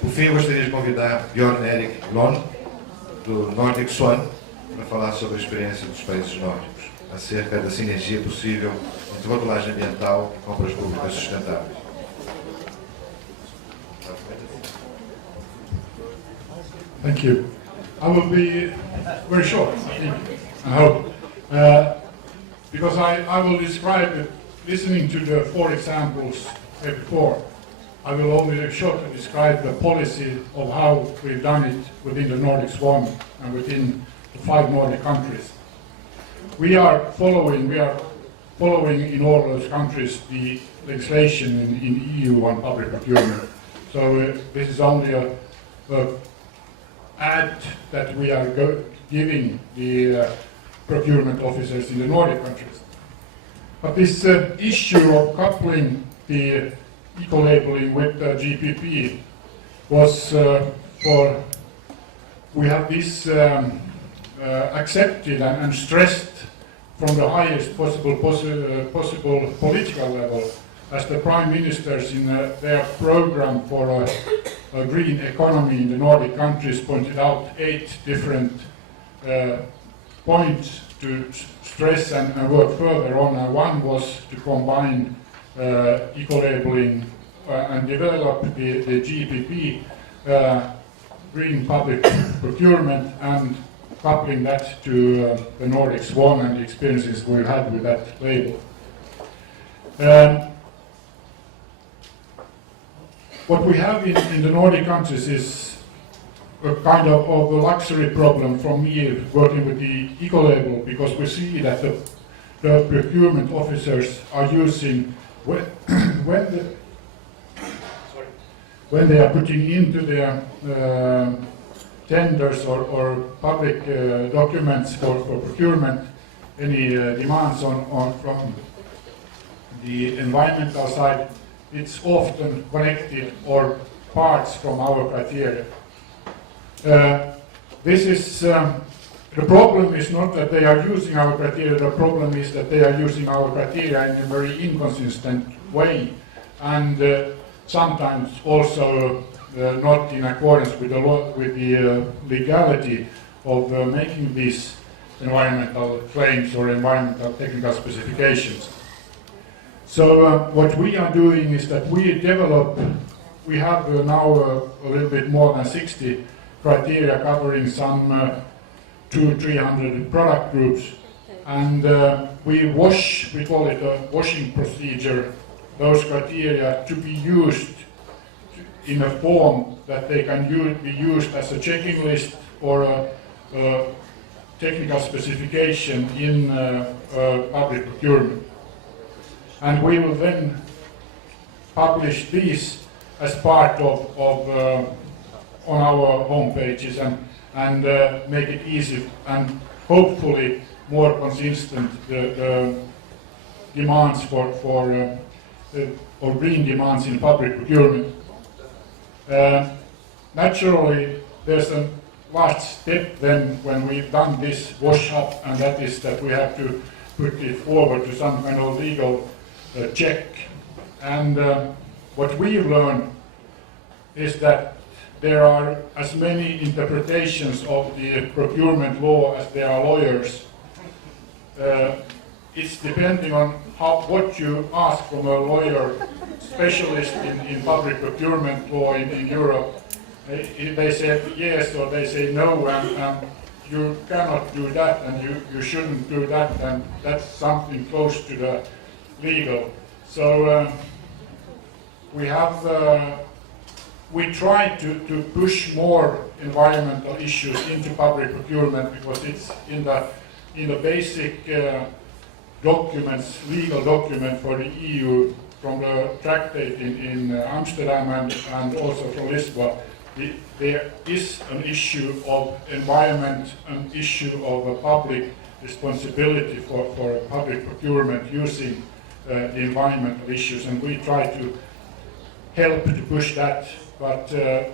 Por fim, eu gostaria de convidar Bjorn Erik Lonn, do Nordic Swan, para falar sobre a experiência dos países nórdicos, acerca da sinergia possível entre rotulagem ambiental e compras públicas sustentáveis. Thank you. I will be very short, I think, I hope, because I will describe, listening to the 4 examples before, I will only shortly describe the policy of how we've done it within the Nordic Swan and within the 5 Nordic countries. We are following in all those countries the legislation in EU on public procurement. So this is only a ad that we are giving the procurement officers in the Nordic countries. But this issue of coupling the eco-labeling with the GPP was we have this accepted and stressed from the highest possible political level, as the prime ministers in their program for a green economy in the Nordic countries pointed out 8 different points to stress and work further on. One was to combine eco-labeling and develop the GPP, green public procurement, and coupling that to the Nordic Swan and the experiences we've had with that label. What we have in the Nordic countries is a kind of a luxury problem from me working with the eco-label, because we see that the procurement officers are using, when they are putting into their tenders or public documents for procurement any demands from the environmental side, it's often connected or parts from our criteria. The problem is not that they are using our criteria, the problem is that they are using our criteria in a very inconsistent way, and sometimes also not in accordance with the law, with the legality of making these environmental claims or environmental technical specifications. So what we are doing is that we have now a little bit more than 60 criteria covering some 200-300 product groups, and we call it a washing procedure, those criteria to be used in a form that they can be used as a checking list or a technical specification in public procurement. And we will then publish these as part of on our home pages and make it easy and hopefully more consistent the demands for or green demands in public procurement. Naturally, there's a last step then when we've done this wash up, and that is that we have to put it forward to some kind of legal check. And what we've learned is that there are as many interpretations of the procurement law as there are lawyers. It's depending on what you ask from a lawyer specialist in public procurement law in Europe. They say yes or they say no, and you cannot do that, and you shouldn't do that, and that's something close to the legal. So we try to push more environmental issues into public procurement, because it's in the basic documents, legal document for the EU, from the tractate in Amsterdam and also from Lisbon. There is an issue of environment, an issue of a public responsibility for public procurement using the environmental issues, and we try to help to push that, but the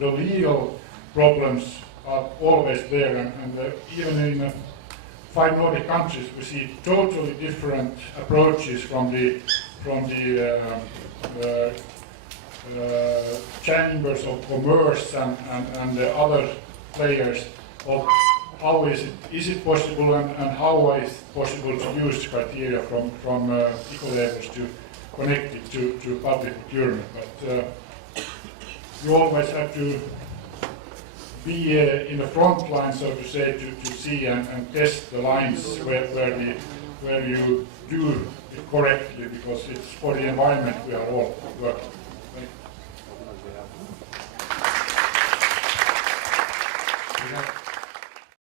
legal problems are always there, and even in 5 Nordic countries we see totally different approaches from the chambers of commerce and the other players of how is it possible and how is it possible to use criteria from eco-labels to connect it to public procurement. But you always have to be in the front line, so to say, to see and test the lines where you do it correctly, because it's for the environment we are all working. Obrigado.